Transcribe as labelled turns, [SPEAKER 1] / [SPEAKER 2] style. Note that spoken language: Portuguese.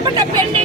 [SPEAKER 1] Lembra da perna?